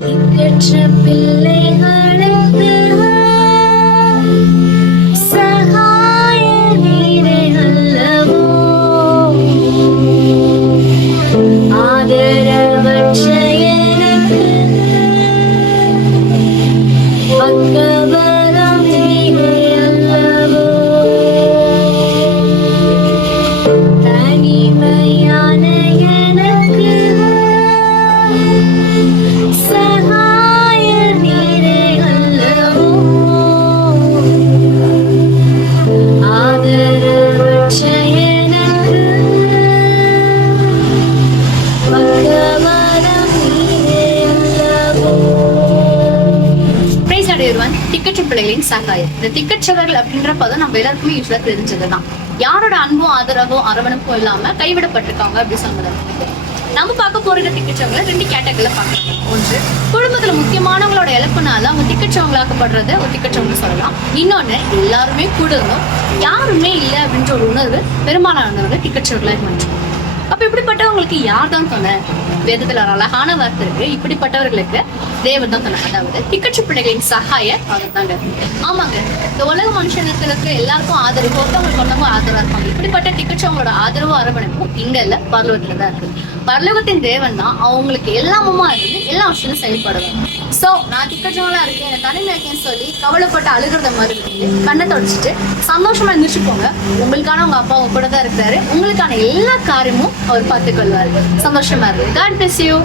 திக்கற்ற பிள்ளைகளுக்கு சகாய நீரே அல்லவோ, ஆதரவற்ற எனக்கு பக்கபலம் நீரே அல்லவோ, தனிமையான எனக்கு சகாய நீரே அல்லவோ, ஆதரவற்ற எனக்கு பக்கபலம் நீரே அல்லவோ. Praise everyone. திக்கற்ற பிள்ளைகளின் சகாயம். இந்த திக்கற்றவர்கள் அப்படின்ற பதம் நம்ம எல்லாருக்குமே யூஸ்வலா தெரிஞ்சதுதான். யாரோட அன்பும் ஆதரவோ அரவணைப்பும் இல்லாம கைவிடப்பட்டிருக்காங்க அப்படி சொன்னது. நம்ம பார்க்க போற திக்கற்றவங்களை 2 கேட்டகரியில பார்க்கலாம். ஒன்று, குடும்பத்துல முக்கியமானவங்களோட இழப்புனால அவங்க திக்கற்றவங்களாக்கப்படுறது ஒரு திக்கற்றவங்க சொல்லலாம். இன்னொன்னு, எல்லாருமே கூட இருந்தோம் யாருமே இல்லை அப்படின்ற ஒரு உணர்வு பெரும்பாலானவங்க திக்கற்றவர்களாக மாற்றோம். அப்ப இப்படிப்பட்டவங்களுக்கு யார் தான் சொன்ன? வேதத்துல ஒரு அழகான வார்த்தை இருக்கு, இப்படிப்பட்டவர்களுக்கு தேவன் தான் சொன்ன. அதாவது திக்கற்ற பிள்ளைகளின் சகாய அவர் தாங்க. ஆமாங்க, இந்த உலக மனுஷனுக்கு எல்லாருக்கும் ஆதரவு, ஒருத்தவங்களுக்கு ஒருத்தவங்க ஆதரவா இருப்பாங்க. இப்படிப்பட்ட திக்கற்றவங்களோட ஆதரவு அரவணைப்பும் இங்க இல்ல, பரலோகத்துல தான் இருக்கு. பரலோகத்தின் தேவன் தான் அவங்களுக்கு எல்லாமுமா இருந்து எல்லா விஷயமும் செயல்படுவாங்க. சோ நான் திக்கற்றவங்களா இருக்கேன், எனக்கு தனிமை இருக்கேன்னு சொல்லி கவலைப்பட்டு அழுகிறத மாதிரி கண்ணை தொடச்சிட்டு சந்தோஷமா இருந்துச்சு போங்க. உங்களுக்கான உங்க அப்பா உங்க கூட தான் இருக்கிறாரு. உங்களுக்கான எல்லா காரியமும் அவர் பார்த்துக் கொள்வாரு. சந்தோஷமா இருக்கு. God bless you.